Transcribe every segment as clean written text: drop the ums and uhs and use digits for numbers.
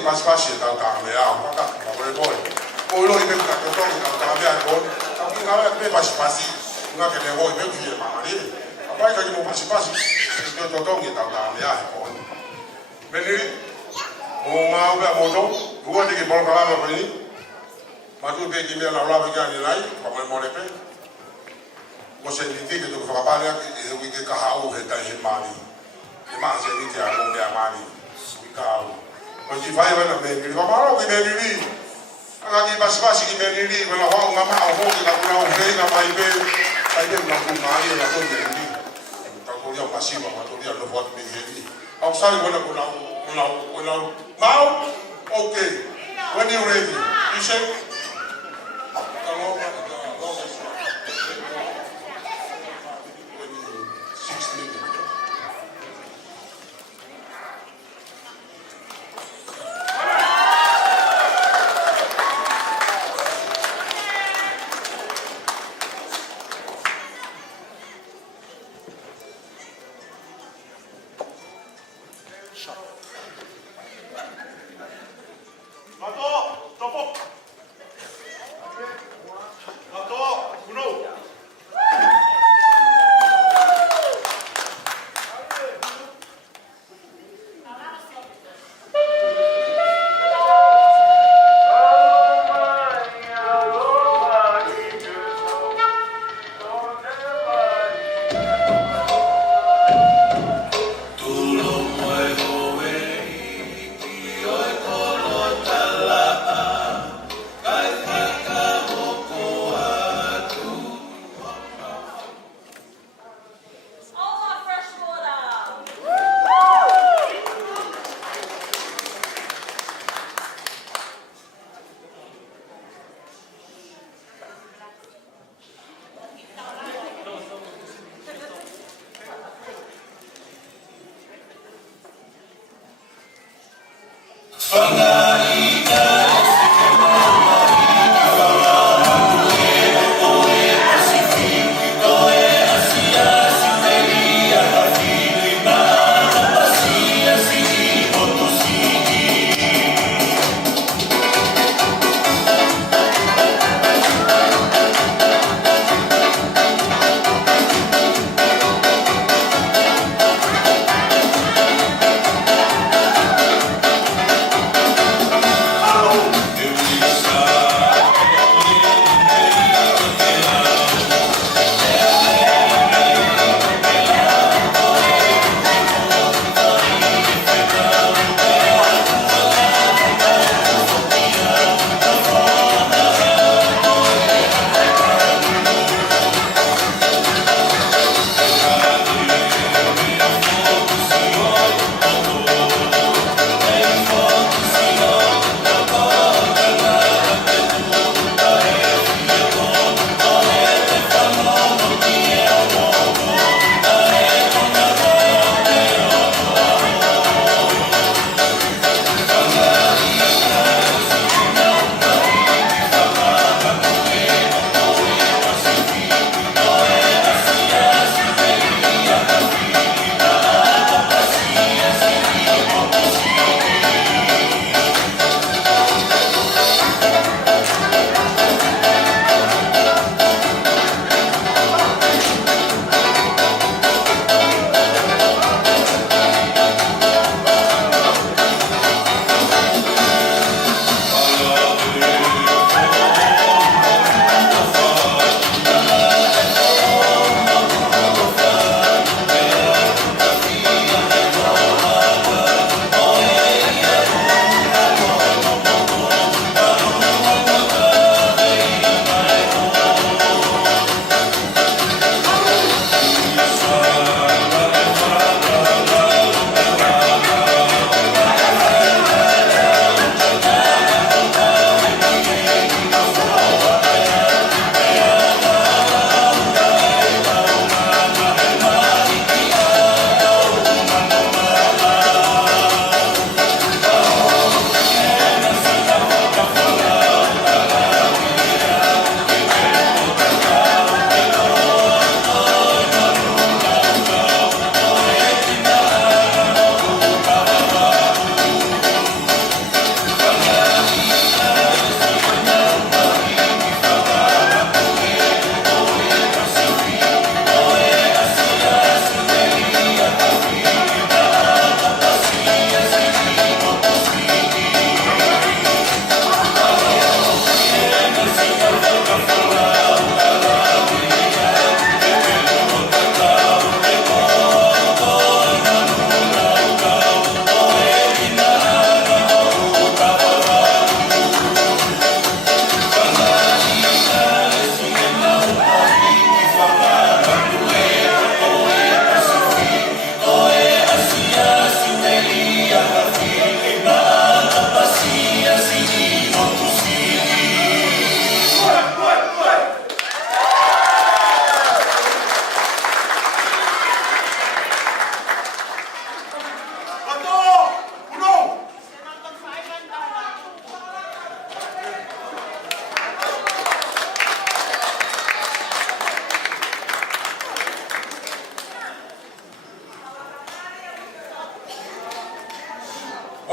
i pasipasi tau tanga me au kaka kabore boy. O lo i be ka to tau tanga me au bon. Tau ki ngala be pasipasi. Nga ke le wo i be fie mangani. Apa ka ki mo pasipasi. Ke to tau ki tau tanga me au bon. Meniri. O mau be moto. Buat ki bol kala ba ni. Matu be ki me la la be ka ni lai. Como mo le pe. Mo se ni ke to fa pa ya ki e wi ke ka hau he tai he mani. E ma se ni te a mo me a mani. Kau, macam fai mana meniri, kau malu ki meniri, agak ki basi ki meniri, kalau kau ngama aku ki kau nak beli ngama ibe, ibe nak pun mari nak pun meniri, kau dia masih mama tu dia lepas meniri, aku sari mana kau mau, okay, when you ready, you say, kalau 6 minutes.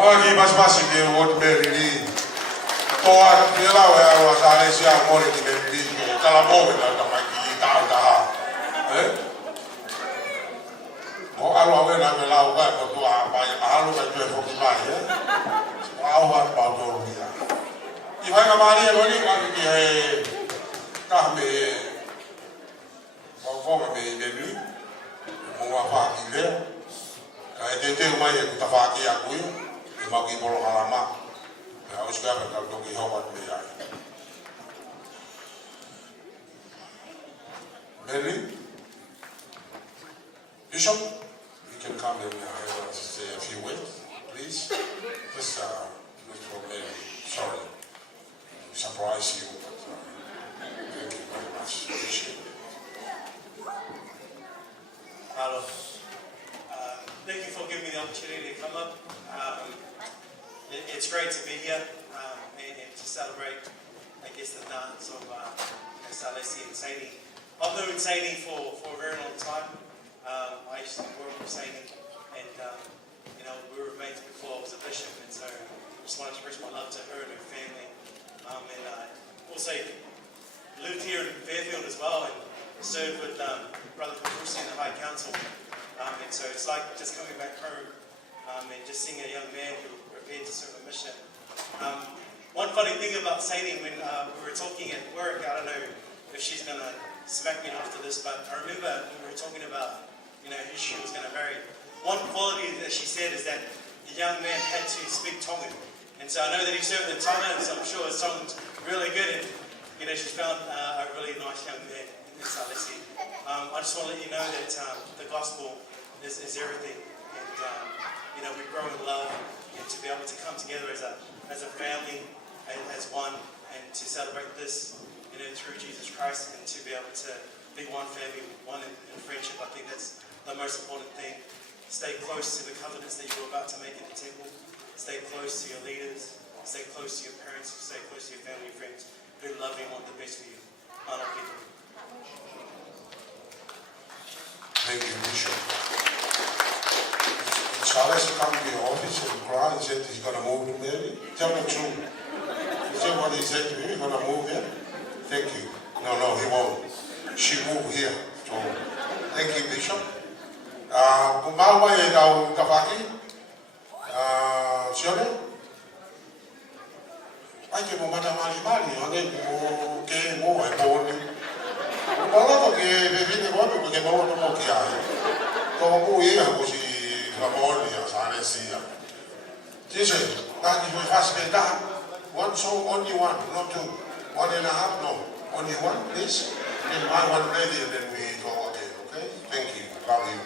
Magi mas ke wot Mary. Toa pela wa sale sia more di Mary. Kala mo la tamaki ta. Mo alo we na la wa ko to a pa ya alo ka tu fo ki ba ye. Wa wa pa do ya. I vai ka mari lo ni ka ki he ka me ko me ni mo wa fa ki le. Ka te mai ku ta fa ki a ku yo. Ma ki bolo kalama. Ya us ka ka to ki ho wa me ya. Mary Bishop, you can come and say a few words, please. Just look for Mary. Sorry, surprise you, but thank you very much. Appreciate it. Hello. Thank you for giving me the opportunity to come up. It's great to be here and to celebrate, I guess, the dance of Salesi and Saini. I've known Saini for a very long time. I used to work with Saini, and we were mates before I was a bishop, and so I just wanted to express my love to her and her family. And I also lived here in Fairfield as well, and served with Brother Petrusi in the High Council. And so it's like just coming back home and just seeing a young man who prepared to serve a mission. One funny thing about Saini, when we were talking at work, I don't know if she's going to smack me after this, but I remember when we were talking about who she was going to marry. One quality that she said is that the young man had to speak Tongan. And so I know that he served in Tonga, so I'm sure his Tongan's really good. And she's found a really nice young man in Salesi. I just want to let you know that the gospel is everything. And we grow in love, and to be able to come together as a family, as one, and to celebrate this through Jesus Christ, and to be able to be one family, one in friendship. I think that's the most important thing. Stay close to the covenants that you're about to make in the temple. Stay close to your leaders. Stay close to your parents. Stay close to your family and friends who love you and want the best for you. Mana people. Thank you, Bishop. Charles come to your office and cry and said he's going to move to Mary. Tell the truth. Is that what he said to you? He's going to move there? Thank you. No, he won't. She moved here. So, thank you, Bishop. Kumawa e kau kapaki. Sione? Ai ke mo mata mali, ane mo ke mo e poni. Kumala to ke bebine ko to ke mo to mo ki ai. Ko mo e ko si Ramoni ya sane sia. Dice, that is what has been done. One song, only one, not two. 1.5, no. Only one, please. Then one lady, and then we go again, okay? Thank you. Love you.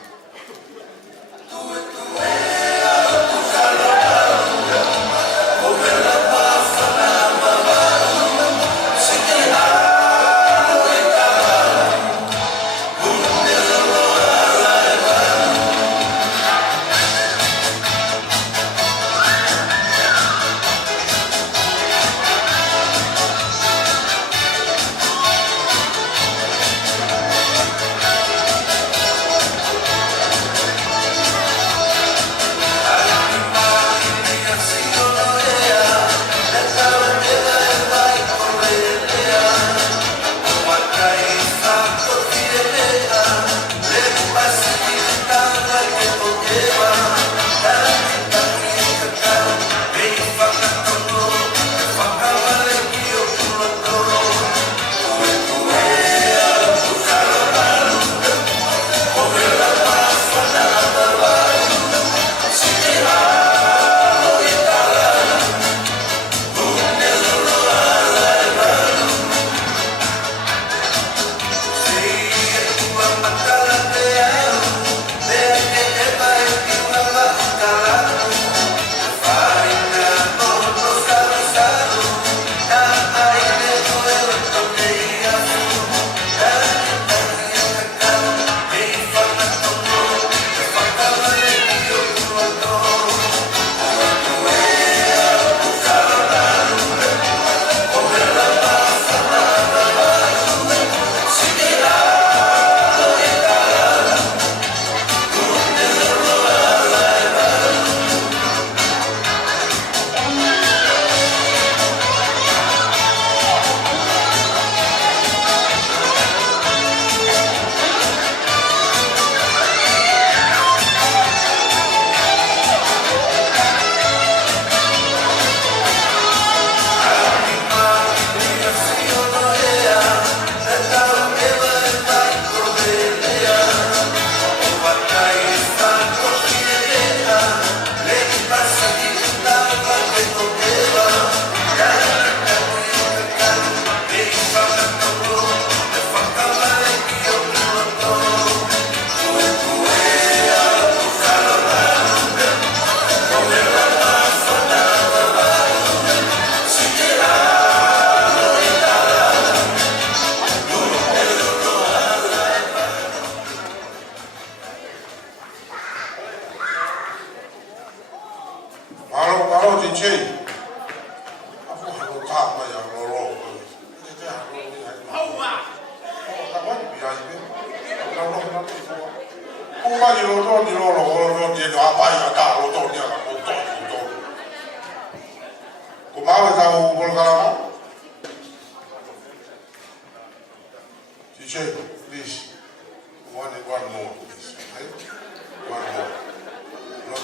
ni lo ni lo ni no apa ya ta lo to ni la mo to. Ko ma ta o bol kala. Teacher, please. One more, please. Right? One more. Not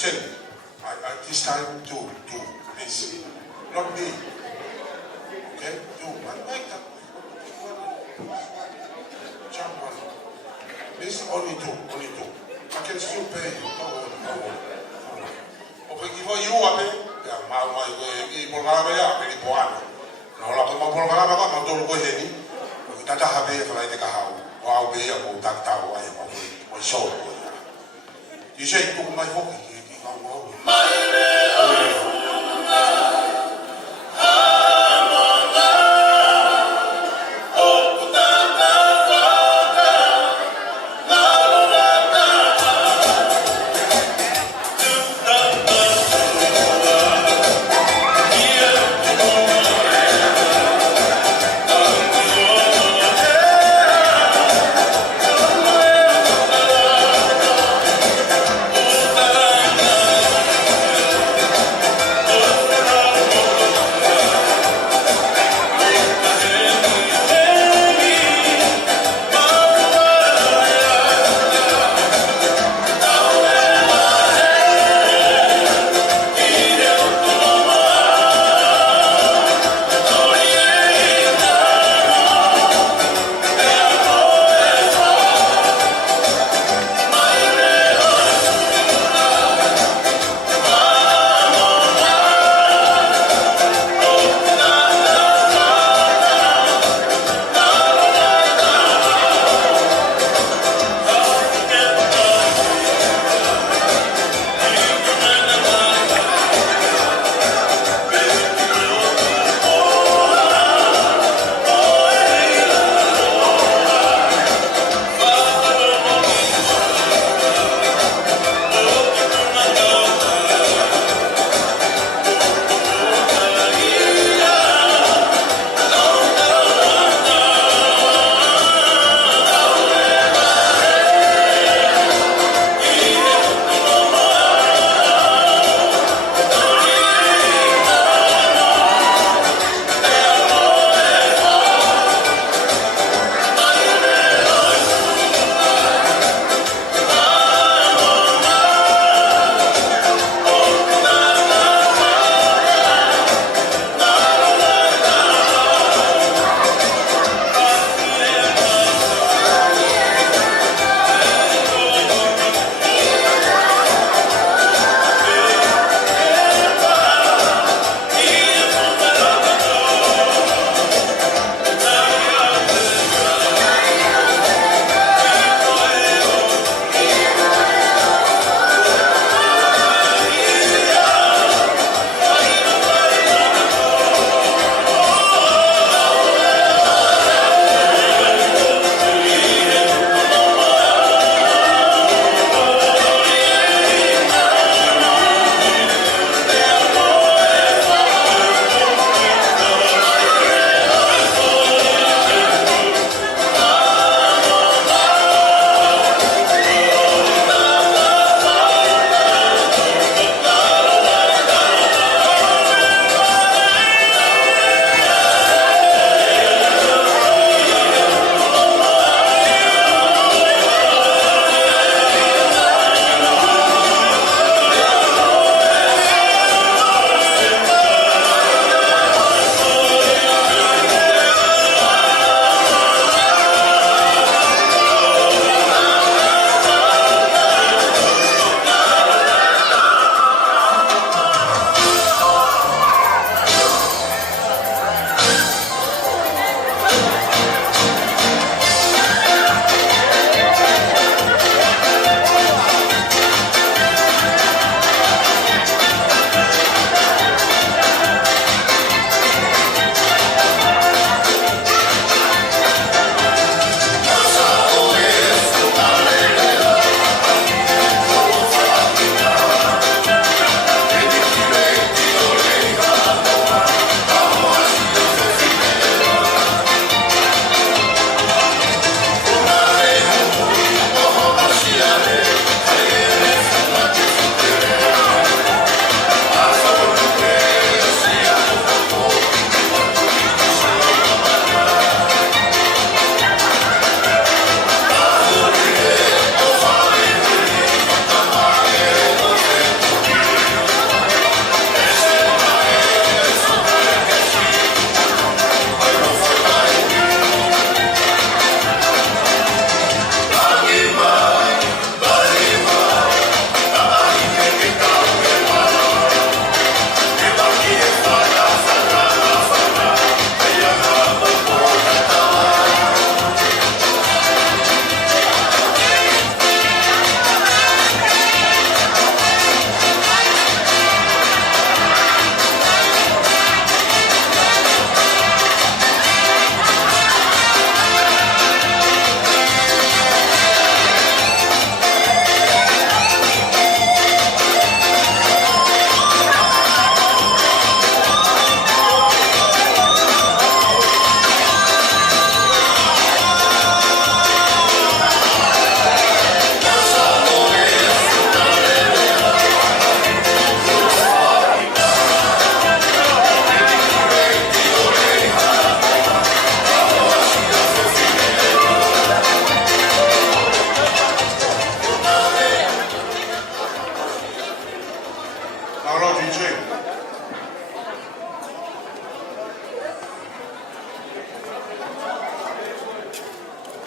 two, this time, two, please. Not me. Okay? Two. One like that. Jump one. This only two. I can still pay you. Don't worry. Okay, if you want it, you say you took my phone.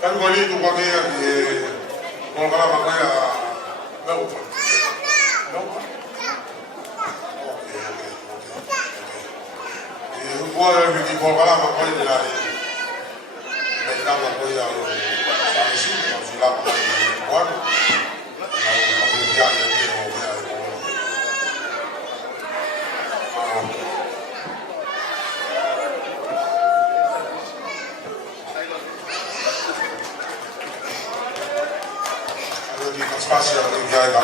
Kan ko ni tu ko ke ko kala ma ko ya me ko. No. Ko ni ki ko kala ma ko ni la. Me ta ma ko ya lo. Sa si ko si la ko ni ko. Na ko ya ya ni ko ya. Spazio di via la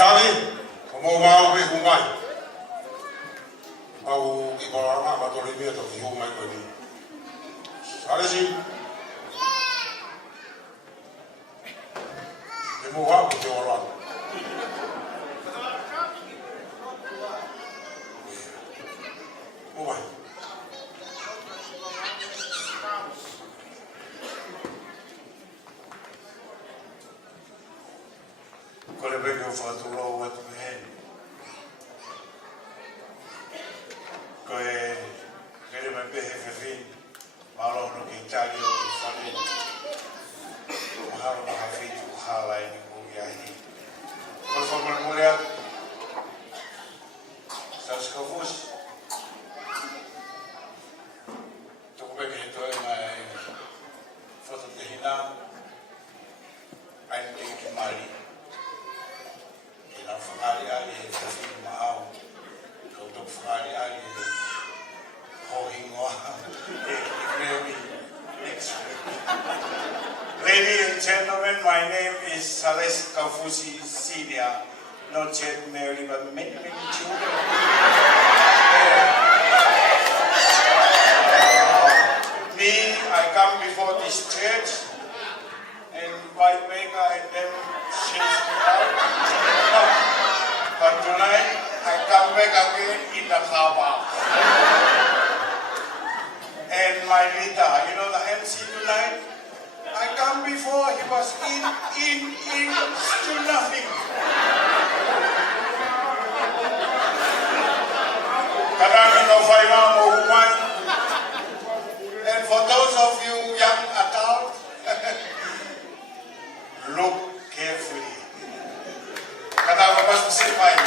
Charlie, como mau be umai. Mau ki borama ma to ri to ki umai ko ni. Sare si. E mo wa ko te ora. Umai. Kole beke o whakaturo watu me hen. Koe kere me pehe whewhin, malo hono ki tagi o ki whare. O haro na hawhitu halai ni kuhiahi. Kolo whamanamore atu. Saus Kaufusi. Toko peke he toi mai whata te hina. Aini te ki mari. E nā whakari ali he whawhitu maau. Kau toko whakari ali he hohingoa. E ki next week. Ladies and gentlemen, my name is Sales Kaufusi Senior. Not yet married, but many children. Me, I come before this church and white maker and them chase me out. But tonight, I come back again in the car park. And my leader, you know the MC tonight? I come before, he was in, still nothing. Karami no whaima mo humai. And for those of you young adults, look carefully. Karami must say mine.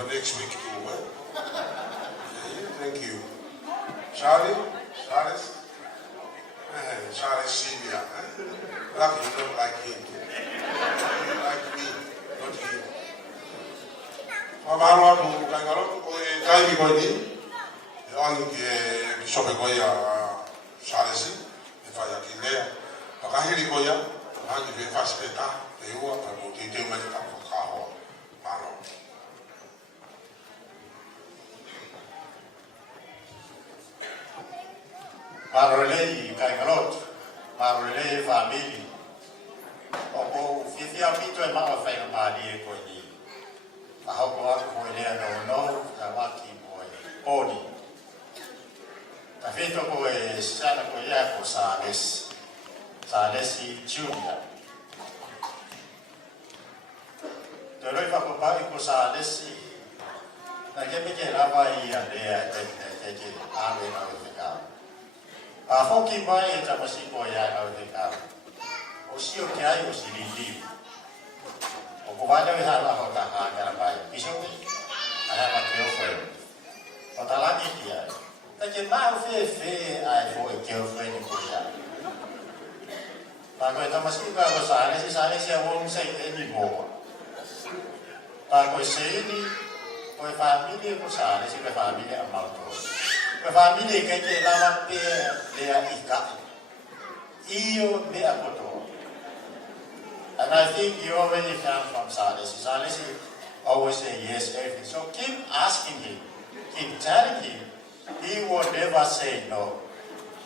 for next week too. Okay, thank you. Charlie? Charles? Charlie Senior. Lucky you don't like him. You like me, not him. Mama, I want to go to only Bishop Goya Charles, if I can there. Pakahiri Goya, and if you fast better, they will promote the medical for Kaho. Mano. Marolei Kaingalot, Marolei family. Opo fifia pito e maa whainga maari e koe ni. Ahoko aku koe lea no, ka waki koe poni. Ta fito koe sana koe lea ko Salesi Junior. Te roi whakopai ko Salesi, na kemike rawa i a lea e ke awe na o te kao. Pa hoki mai e tamasi koe ai au te kao. O sio ke ai o siri liu. O ko wāna we hara ho ta hākara mai. Iso me, ai hama te ofoe. O talani ki ai. Ta ke mau whe ai fo e ke ofoe ni koe ai. Pa koe tamasi koe ako Salesi a wong sei e ni moa. Pa koe seini, koe familie ko Salesi, koe familie a mautoa. Koe familie kei ke lama pe lea ikai. Iyo mea kotoa. And I think you already found from Salesi. Salesi always say yes, everything. So keep asking him, keep telling him. He will never say no.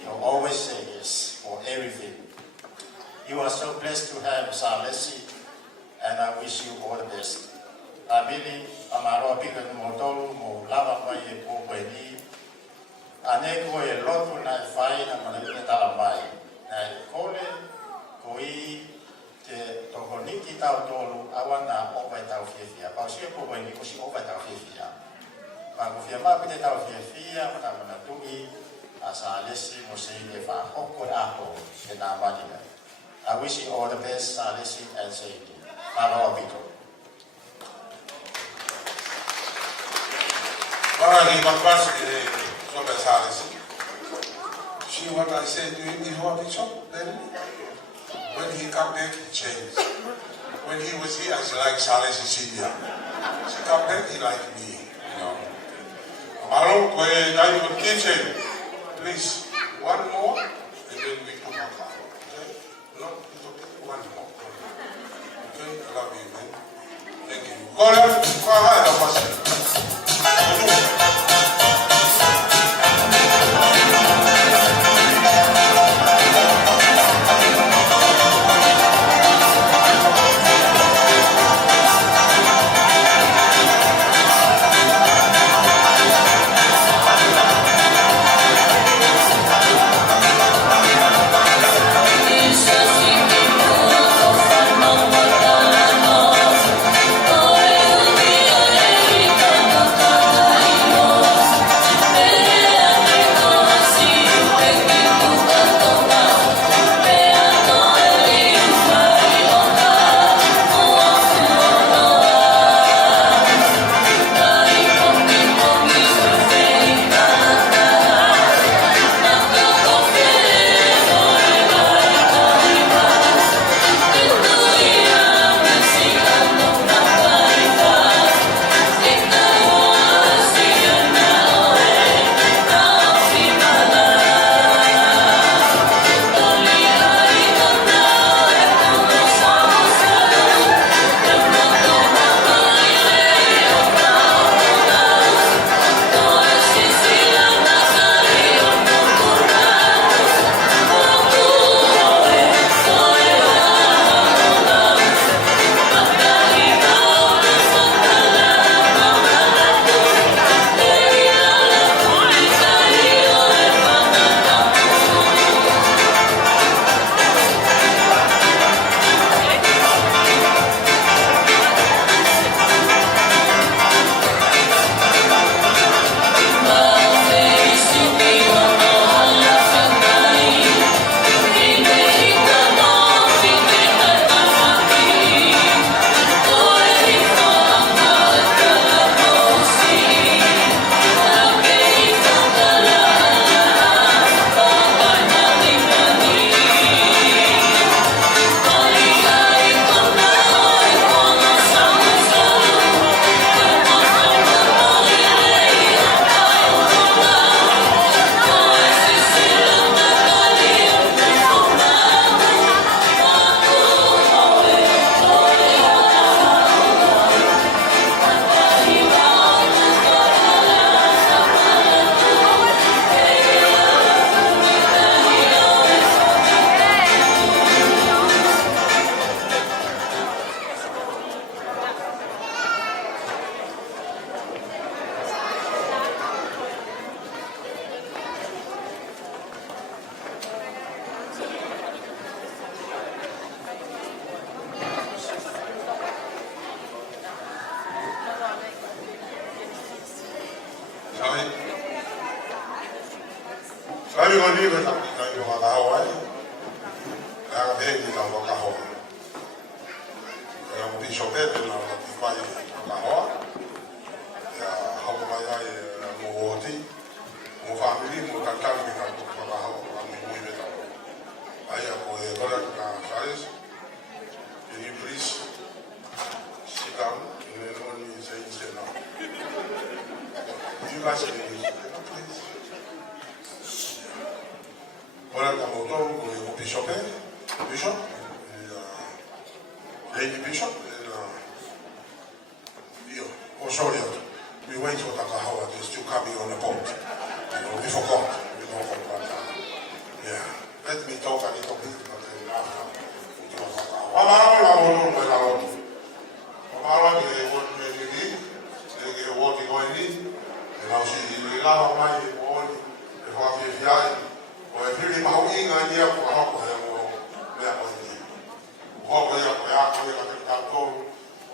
He will always say yes for everything. You are so blessed to have Salesi, and I wish you all the best. Amini, amaro bigan motolu mo lava mai e po ni. Ane ko e lotu na fai na manakina talamai. Na kole koi te tokoniki tau tolu awana opai tau fiefia. Pau sia po ni kusi opai tau fiefia. Pau fia ma pite tau fiefia mana mana tui Salesi mo sei le fa hokko apo e na madina. I wish you all the best, Salesi and Saidi. Maro Bito. Alright, but Salesi. See what I said to him before, Bishop? Then, when he come back, he changed. When he was here, I was like Salesi Senior. He come back, he like me, you know. Maro, guy in the kitchen, please, one more, and then we come back. Okay? No, it's okay, one more. Okay, I love you, man. Thank you. Go ahead, Pastor. Thank you. Sabe? Sabe ko ni ko sa ko ka Hawaii. Kaya ka bengi ka ko ka Hawaii. Kaya mo bisyo bebe na ko ka Hawaii. Ya hako mai mo oti. Mo family mo kakang ni ka ko ka Hawaii mo mo beta. Ai ko e kora ka Charles. Can you please sit down? You know me saying sit down. You guys can please. Ora abbiamo avuto con Bishop, Lady Bishop, io, sorry, we went to Takahawa, they're still coming on the boat. You know, we forgot, yeah, let me talk a little bit, but then after,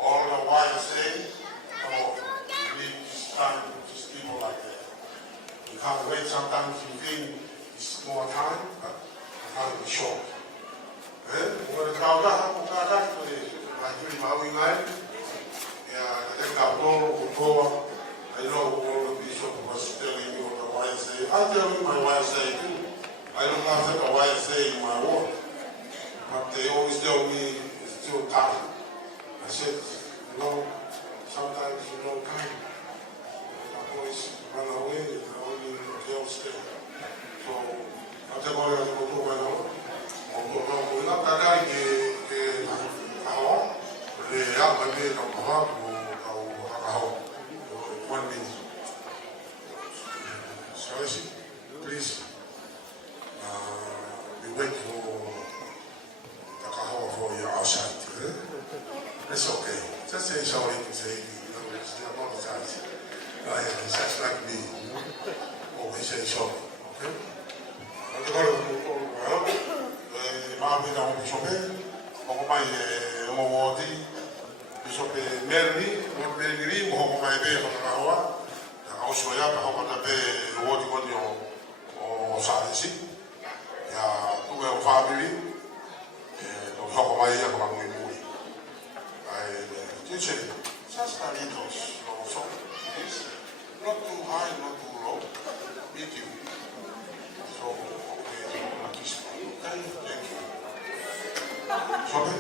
all the YSA, come on, you need this time to just people like that. You can't wait, sometimes you think it's more time, but it can't be short. Kung nagkauda, kung kakak, like really mawingan, I know all the bishop was telling you the YSA. I tell you my YSA too. I don't have the YSA in my work. But they always tell me it's still time. I said, sometimes time. I always run away and I only don't stay. So, I tell you what to do right now. Una kadari ke aho le ya babe ka ha au 1 minute. Sorry, please. We wait for the kahawa for you outside. It's okay. Just say sorry to say it's apologize. It's just like me. Always say sorry. Okay? Maami na Bishop, ako may umawati, Bishop Merni, mo may be Kahawa, Australia, ako na be award ko o Sarisi, ya tuwe o family, ako may ako ang muli. I teach just a little so please, not too high, not too low, medium. So, thank you. Sorry?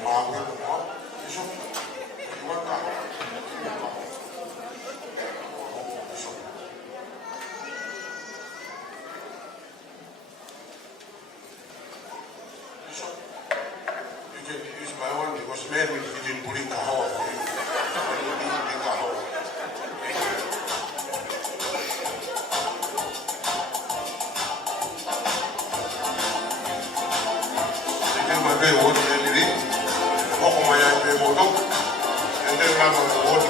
Maaga mo? Bishop? Iwan ka? Bishop? Bishop? You can use my one because men will begin pulling kahawa for you. I will be pulling kahawa. Be what you need, what my be moto, and then I'm what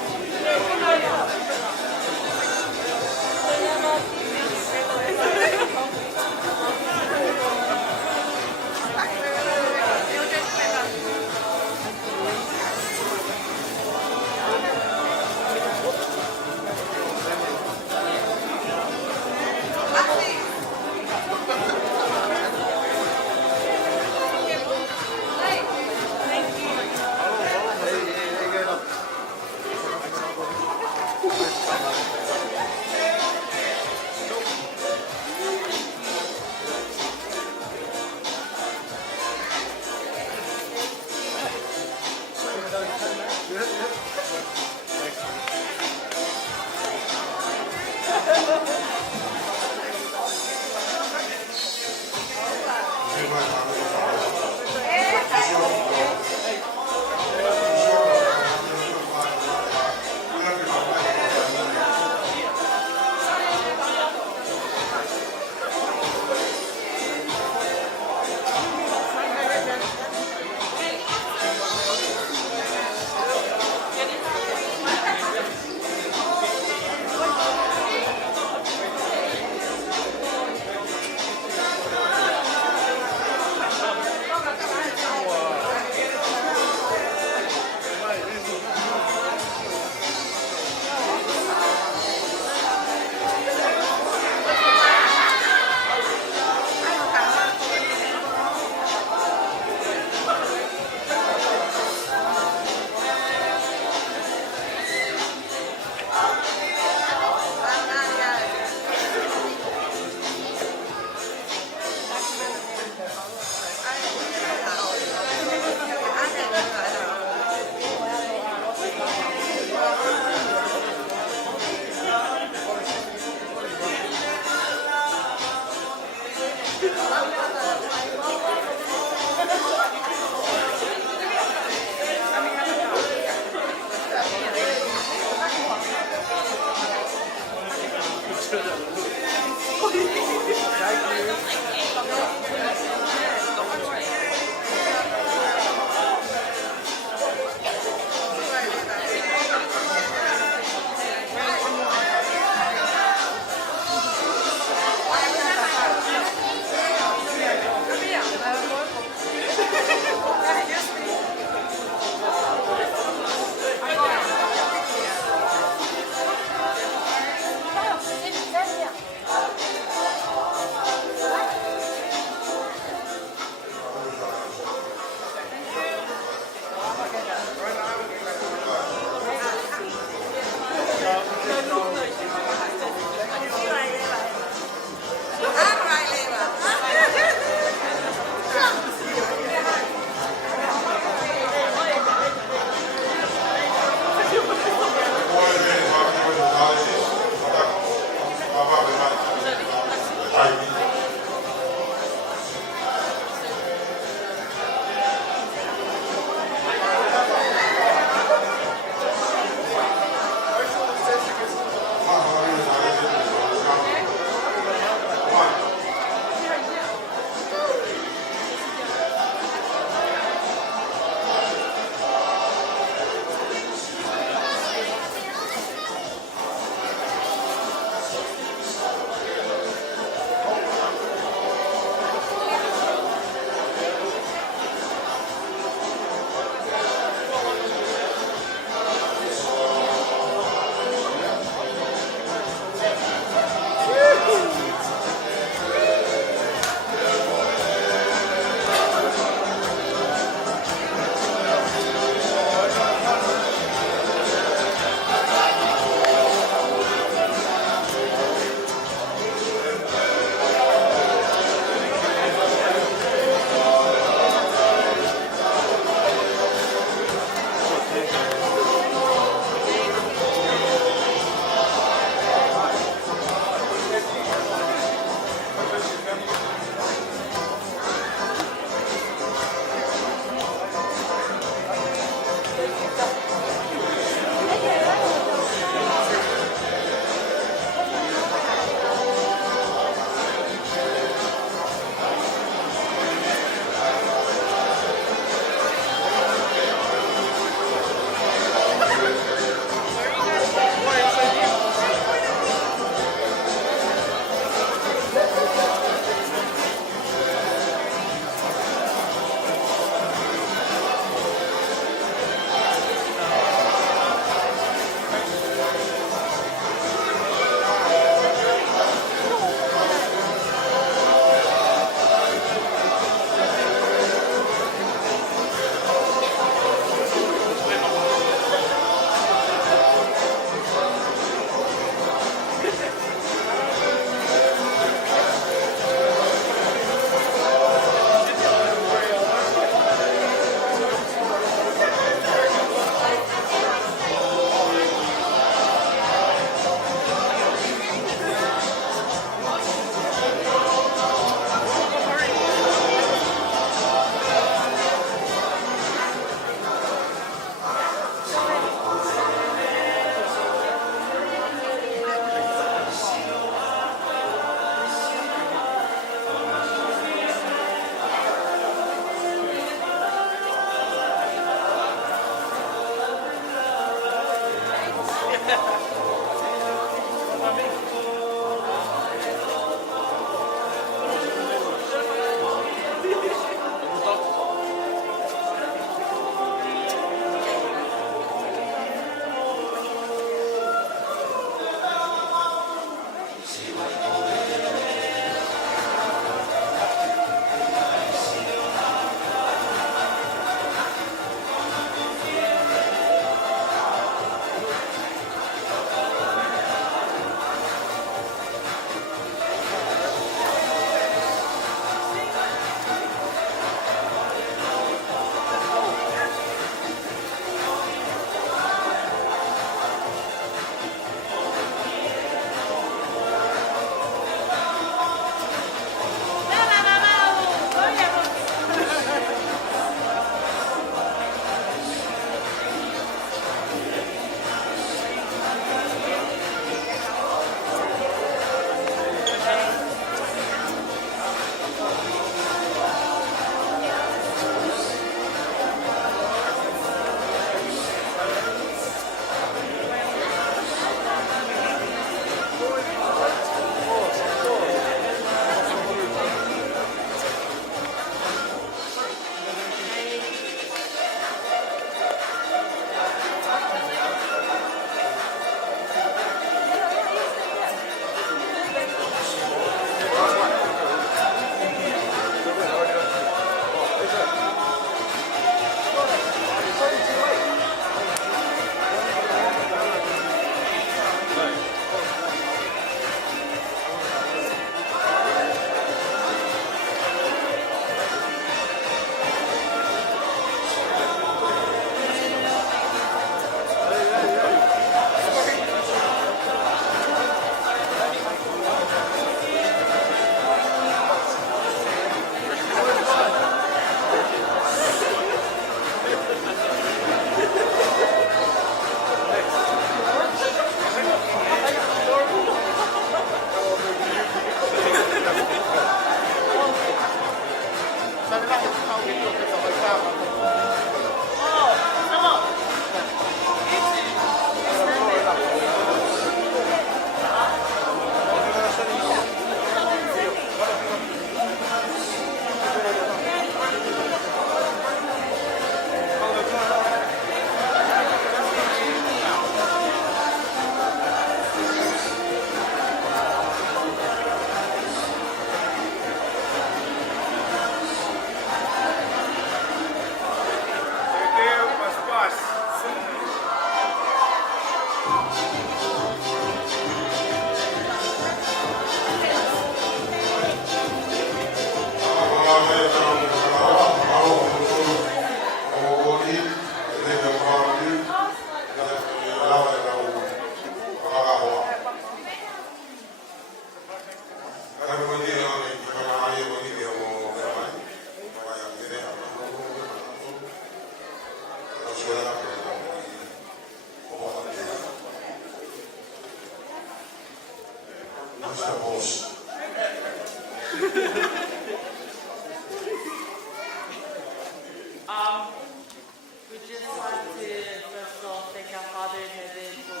We just want to first of all thank our Father in heaven for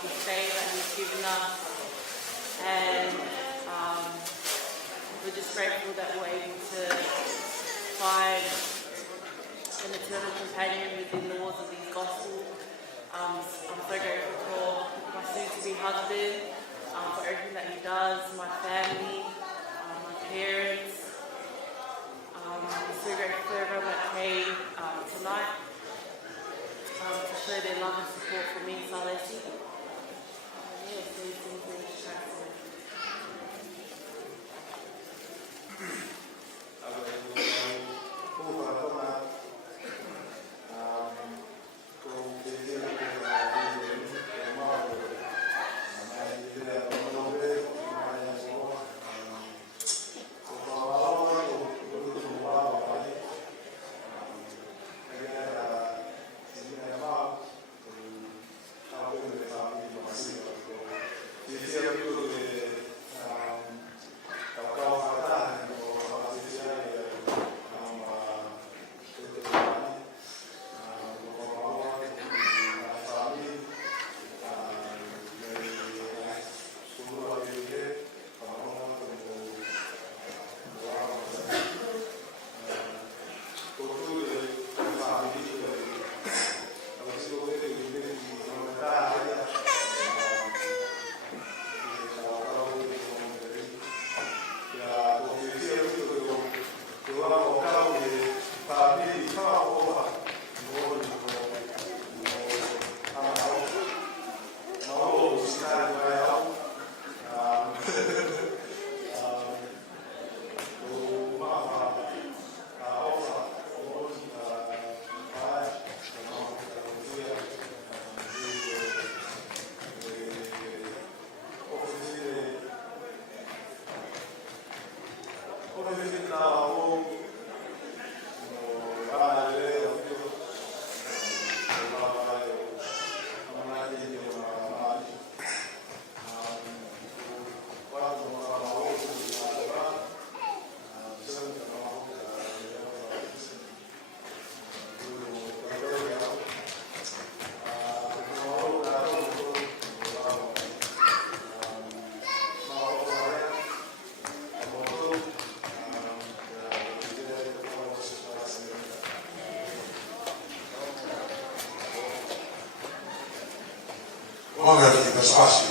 the faith that He's given us, and we're just grateful that we're able to find an eternal companion within the walls of His gospel. I'm so grateful for my soon-to-be husband, for everything that he does, my family, my parents. I'm so grateful for everyone that came tonight to show their love and support for me, Salesi. Yeah, so these things are interesting. Vamos ver aqui, mais fácil.